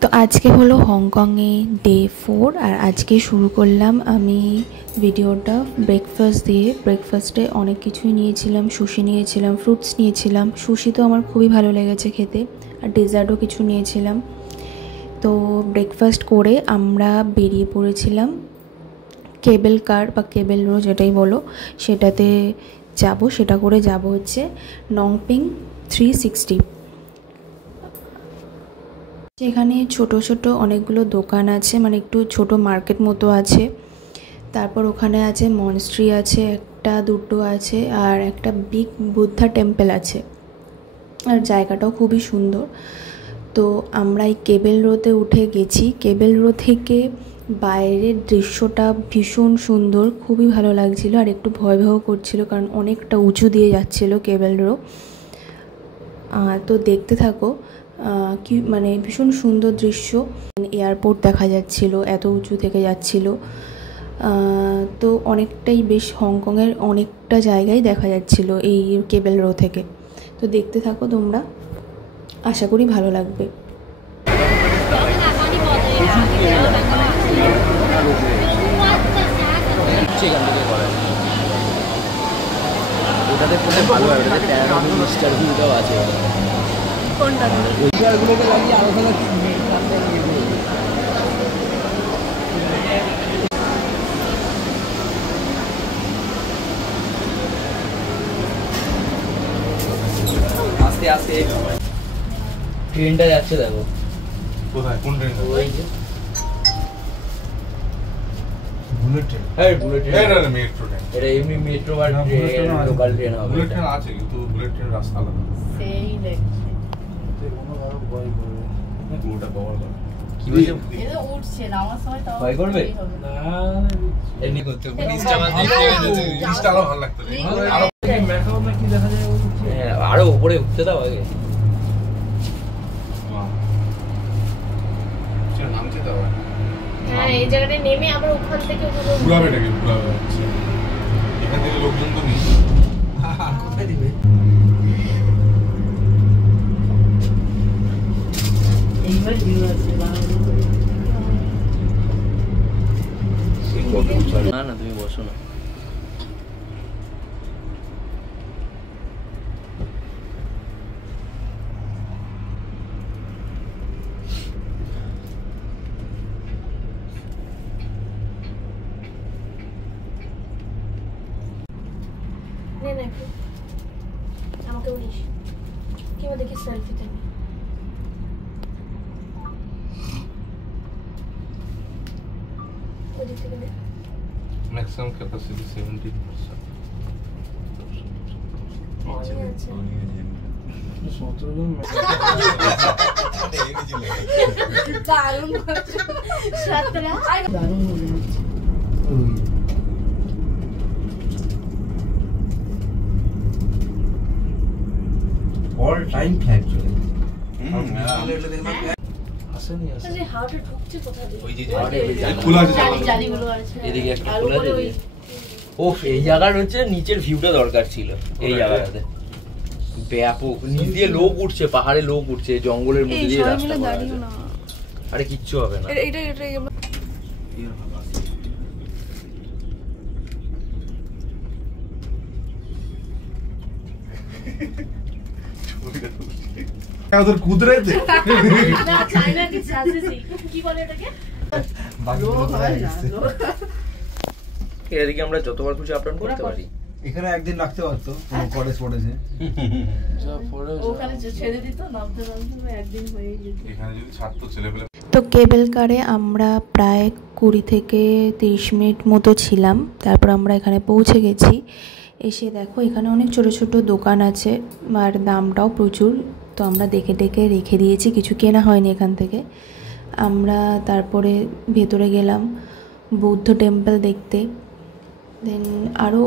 তো আজকে হলো হংকংয়ে ডে 4 আর আজকে শুরু করলাম আমি ভিডিওটা ব্রেকফাস্ট দিয়ে। ব্রেকফাস্টে অনেক কিছুই নিয়েছিলাম, সুশি নিয়েছিলাম, ফ্রুটস নিয়েছিলাম। সুশি তো আমার খুবই ভালো লেগেছে খেতে, আর ডেজার্টও কিছু নিয়েছিলাম। তো ব্রেকফাস্ট করে আমরা বেরিয়ে পড়েছিলাম কেবল কার বা কেবল রো যেটাই বলো সেটাতে যাব। সেটা করে যাব হচ্ছে নংপিং 360। এখানে ছোট ছোট অনেকগুলো দোকান আছে, মানে একটু ছোট মার্কেট মতো আছে। তারপর ওখানে আছে মনস্ট্রি আছে, একটা দুটো আছে, আর একটা বিগ বুদ্ধা টেম্পল আছে। আর জায়গাটাও খুবই সুন্দর। তো আমরা এই কেবল রোতে উঠে গেছি। কেবল রো থেকে বাইরের দৃশ্যটা ভীষণ সুন্দর, খুবই ভালো লাগছিল। আর একটু ভয় ভয় করছিল কারণ অনেকটা উঁচু দিয়ে যাচ্ছিল কেবল রো। তো দেখতে থাকো, কি মানে ভীষণ সুন্দর দৃশ্য। এয়ারপোর্ট দেখা যাচ্ছিল, এত উঁচু থেকে যাচ্ছিল। তো অনেকটাই বেশ হংকংয়ের অনেকটা জায়গায় দেখা যাচ্ছিল এই কেবল রো থেকে। তো দেখতে থাকো তোমরা, আশা করি ভালো লাগবে। ওটাতে করলে ভালো হবে, ওটাতে প্যারাডক্স মিস্টার ভিউটাও আছে। কোনটা ওই জায়গাগুলোকে লাগিয়ে আলোচনা আস্তে আস্তে ট্রেনটা যাচ্ছে, দেখো কোথায়, কোন ট্রেন? ওই যে বুলেট ট্রেন। হ্যাঁ বুলেট ট্রেন, এটা না মেট্রো ট্রেন। এটা এমনি মেট্রো বা লোকাল ট্রেন হবে। বুলেট ট্রেন আছে কিন্তু বুলেট ট্রেন রাস্তা আলাদা। সেই দেখছি পুরোটা কভার করে। কি হয়েছে? এটা উঠছে না, আমার সময় তো ভয় করবে? না এমনি করতে জিনিসটা আমার জিনিসটা আরো ভালো লাগতো। আরো ম্যাকাও না কি দেখা যায়, আরো উপরে উঠতে দাও আগে। নামতে দাও। হ্যাঁ, এই জায়গাটা নেমে আবার ওখান থেকে ঘুরাবে এটাকে, ঘুরাবে হচ্ছে। এখান থেকে লোকজন তো নেই। কোথায় দিবে? এইবার ভিউ আছে না না তুমি বসো না। আমাকে বলিস কি দেখি সেলফিতে maximum capacity 70%। All time flat চলে। এদিকে একটা খোলা আছে। ওফ, এই জায়গার হচ্ছে নিচের ভিউটা দরকার ছিল। এই জায়গাটাতে ব্যাপক নিচ দিয়ে লোক উঠছে, পাহাড়ে লোক উঠছে, জঙ্গলের মধ্যে দিয়ে রাস্তা করা আছে। আরে কিচ্ছু হবে না। ওদের কুদরাইতে না চাইনা কি চাষে কি বলে এটাকে এদিকে আমরা যতবার খুশি আপলোড করতে পারি। এখানে একদিন রাখতে পারতো, কলেজ পড়েছে ওখানে ছেড়ে দিত, নামতে নামতে একদিন হয়ে যেত। এখানে যদি ছাড়তো ছেলেপেলে। তো কেবল কারে আমরা প্রায় 20 থেকে 30 মিনিট মতো ছিলাম। তারপর আমরা এখানে পৌঁছে গেছি। এসে দেখো এখানে অনেক ছোট ছোট দোকান আছে, আর দামটাও প্রচুর। তো আমরা দেখে দেখে রেখে দিয়েছি, কিছু কেনা হয়নি এখান থেকে। আমরা তারপরে ভেতরে গেলাম বৌদ্ধ টেম্পল দেখতে। দেন আরও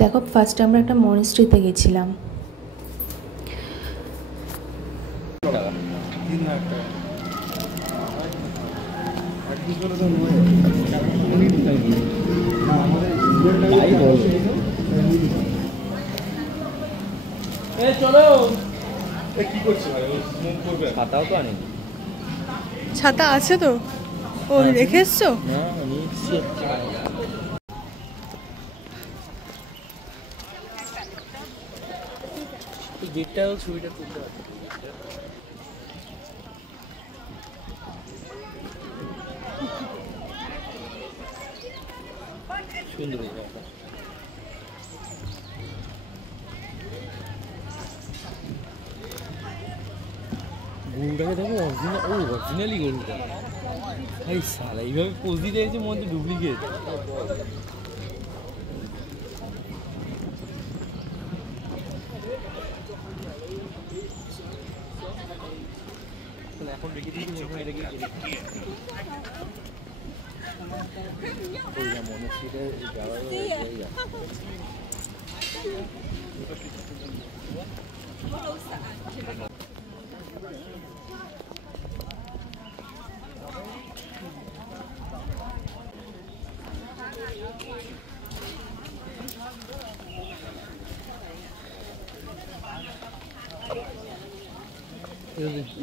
দেখো, ফার্স্টে আমরা একটা মনেস্ট্রিতে গেছিলাম। চলো কি করছে ভাই, ও স্মোক করবে। খাতাও তো আনি। ছাতা আছে তো? ও রেখে এসছো? না আমি এসেছি গেটটাও ছবিটা তুলতে হবে। সুন্দর জায়গাটা। গরুটাকে দেখো অরিজিনালি গরুটা। এই সালা এইভাবে পোজ দিতে গেছে মধ্যে ডুপ্লিকেট। এখন রেখে দিয়েছি মনে সেটা যাওয়ার জায়গা।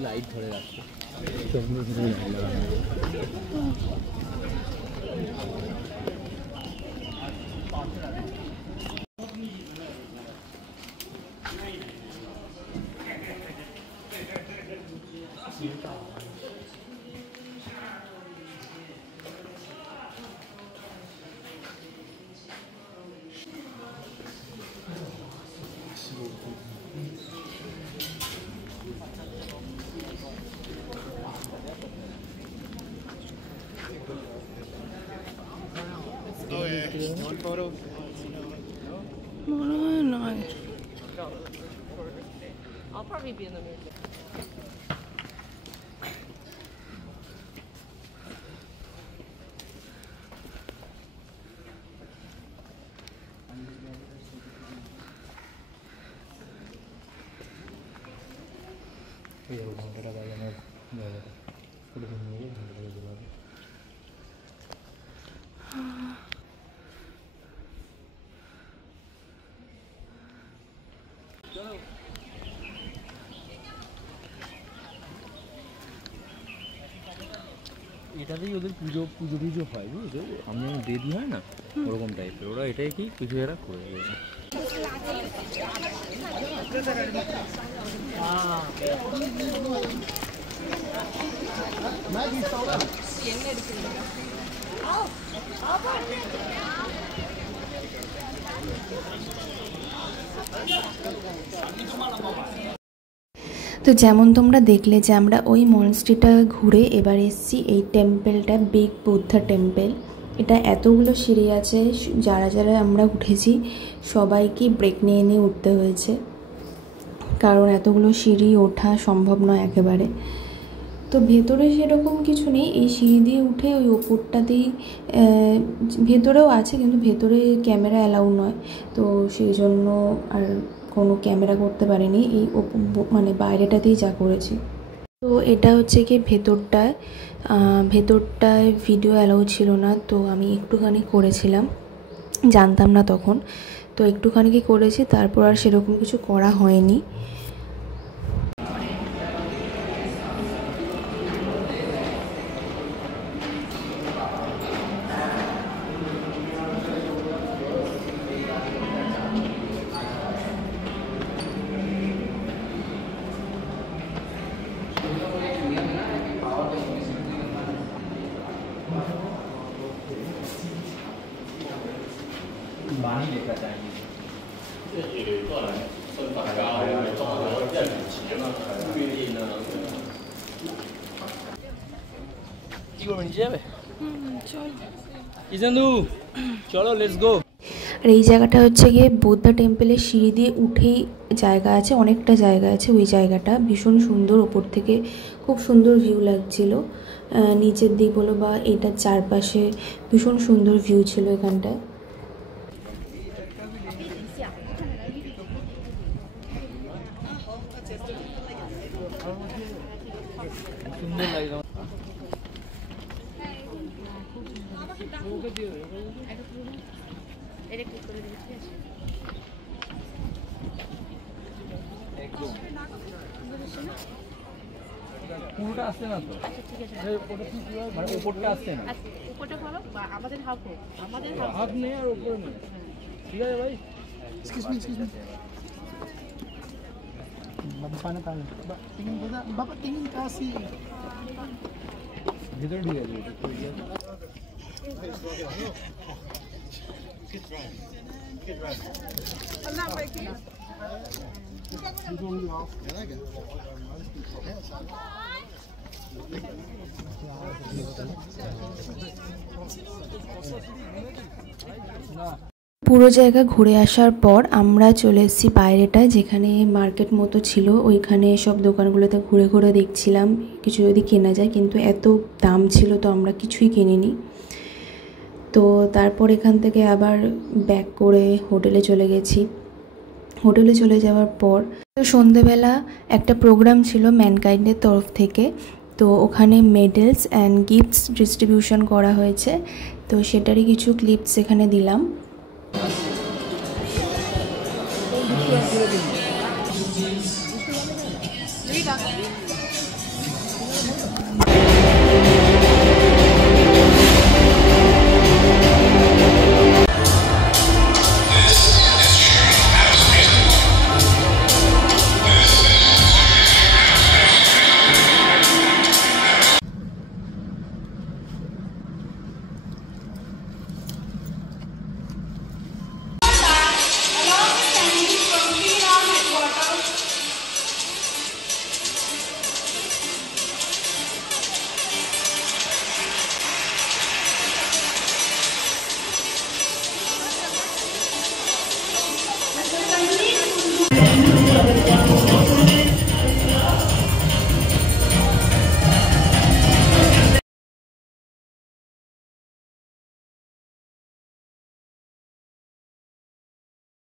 লাইট ধরে রাখছে মনে হয় নয়। I'll probably be in the mood. ঘন্টাটা বাজানোর জায়গাটা পুরো নিয়ে ঘন্টাটা দিতে হবে। এটাতেই ওদের পুজো টুজো হয় বুঝলি, আমি যেমন দেদি হয় না ওরকম টাইপের, ওরা এটাই কি পুজো এরা করে দেবে। তো যেমন তোমরা দেখলে যে আমরা ওই মনস্ট্রিটা ঘুরে এবার এসেছি এই টেম্পেলটা, বিগ বুদ্ধা টেম্পেল। এটা এতগুলো সিঁড়ি আছে, যারা যারা আমরা উঠেছি সবাইকে ব্রেক নিয়ে নিয়ে উঠতে হয়েছে, কারণ এতগুলো সিঁড়ি ওঠা সম্ভব নয় একেবারে। তো ভেতরে সেরকম কিছু নেই, এই সিঁড়ি দিয়ে উঠে ওই ওপরটাতেই ভেতরেও আছে, কিন্তু ভেতরে ক্যামেরা অ্যালাউ নয়, তো সেই জন্য আর কোনো ক্যামেরা করতে পারিনি, এই মানে বাইরেটাতেই যা করেছি। তো এটা হচ্ছে কি ভেতরটায় ভিডিও অ্যালাউ ছিল না, তো আমি একটুখানি করেছিলাম, জানতাম না তখন, তো একটুখানি কি করেছি, তারপর আর সেরকম কিছু করা হয়নি। বাণী লেখা যায় কি করবেন, নিচে যাবে? চলো লেটস গো। আর এই জায়গাটা হচ্ছে গিয়ে বুদ্ধা টেম্পেলের সিঁড়ি দিয়ে উঠেই জায়গা আছে, অনেকটা জায়গা আছে, ওই জায়গাটা ভীষণ সুন্দর, ওপর থেকে খুব সুন্দর ভিউ লাগছিল, নিচের দিক বলো বা এটার চারপাশে ভীষণ সুন্দর ভিউ ছিল এখানটায়। সুন্দর লাগে একদম। পুরোটা আসছে না তো। আচ্ছা ঠিক আছে, মানে উপরটা আসছে না। আচ্ছা উপরটা করো বা আমাদের হাফ হোক, আমাদের হাত নেই আর উপরে নেই। ঠিক আছে ভাই। ভিতরে ঢুকে যাবে। পুরো জায়গা ঘুরে আসার পর আমরা চলে এসেছি বাইরেটায়, যেখানে মার্কেট মতো ছিল। ওইখানে সব দোকানগুলোতে ঘুরে ঘুরে দেখছিলাম কিছু যদি কেনা যায়, কিন্তু এত দাম ছিল তো আমরা কিছুই কিনিনি। তো তারপর এখান থেকে আবার ব্যাক করে হোটেলে চলে গেছি। হোটেলে চলে যাওয়ার পর তো সন্ধেবেলা একটা প্রোগ্রাম ছিল ম্যানকাইন্ডের তরফ থেকে, তো ওখানে মেডেলস অ্যান্ড গিফটস ডিস্ট্রিবিউশন করা হয়েছে, তো সেটারই কিছু ক্লিপস এখানে দিলাম।